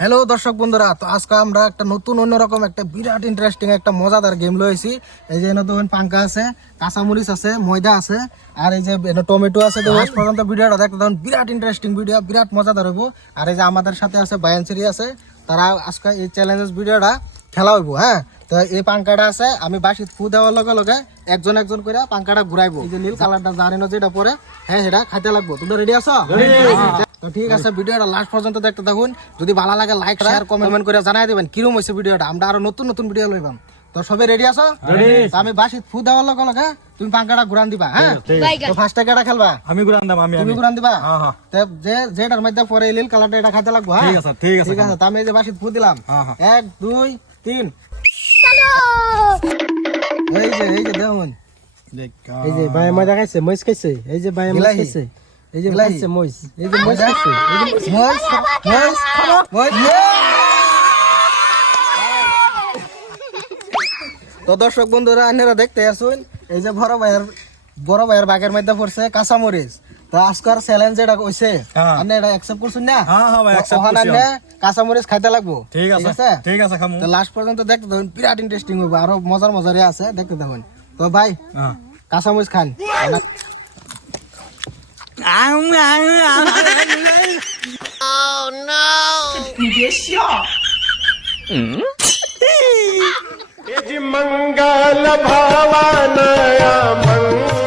Hello দর্শক বন্ধুরা, তো আজকে আমরা একটা নতুন অন্যরকম একটা বিরাট ইন্টারেস্টিং একটা মজাদার গেম লয়েছি। এই যে নতুন পাঙ্কা আছে, কাঁচামরিচ আছে, ময়দা আছে, আর এই যে টমেটো আছে। তো আজ পর্যন্ত ভিডিওটা দেখতে তখন বিরাট ইন্টারেস্টিং ভিডিও, বিরাট মজাদার হইব। আর এই যে আমাদের সাথে আছে বায়ানসিরি আছে, তারা আজকে এই চ্যালেঞ্জেস ভিডিওটা খেলা হইব। হ্যাঁ, তো এই পাঙ্কাটা আছে, আমি বাসিত ফু দেওয়ার লগে লগে একজন একজন করে পাঙ্কাটা ঘুরাইবো। এই যে নীল কালারটা জানেন যেটা পরে, হ্যাঁ সেটা খাইতে লাগবো। তোমরা রেডি আছো? তো ঠিক আছে, ভিডিওটা লাস্ট পর্যন্ত দেখতে থাকুন। যদি ভালো লাগে লাইক শেয়ার কমেন্ট করে জানাই দিবেন কিরম হয়েছে ভিডিওটা। আমরা আরো নতুন নতুন ভিডিও লইবাম। তো সবাই রেডি আছো? তো আমি বাসিত ফু দেওয়ার লগে লগে তুমি পাঙ্কাটা ঘুরান দিবা। হ্যাঁ, তো ফার্স্ট টাইম এটা খেলবা, আমি ঘুরান দাম আমি তুমি ঘুরান দিবা। তো যেটার মধ্যে পরে নীল কালারটা এটা খাইতে লাগবো। হ্যাঁ ঠিক আছে ঠিক আছে। তো আমি এই যে বাসিত ফু দিলাম, 1 2 3। এই যে দেখুন, এই যে ভাই মজা খাইছে, মইস খাইছে। এই যে ভাই মইস খাইছে, এই যে খাইছে মইস, এই যে মইস খাইছে, এই যে মইস মইস। তো দর্শক বন্ধুরা, আপনারা দেখতে আসুন, এই যে বড় ভাইয়ের বাগের মধ্যে পড়ছে কাঁচামরিচ। তো আজকের চ্যালেঞ্জ এটা কইছে, আপনি এটা অ্যাকসেপ্ট করছেন না? হ্যাঁ হ্যাঁ ভাই অ্যাকসেপ্ট ওখানে করছি। কাঁচামরিচ খাইতে লাগবো। ঠিক আছে ঠিক আছে খামু। তো লাস্ট পর্যন্ত দেখতে থাকুন, বিরাট ইন্টারেস্টিং হবে, আরো মজার আছে, দেখতে থাকুন। তো ভাই কাঁচামরিচ খান। मंगल भावनया मंगल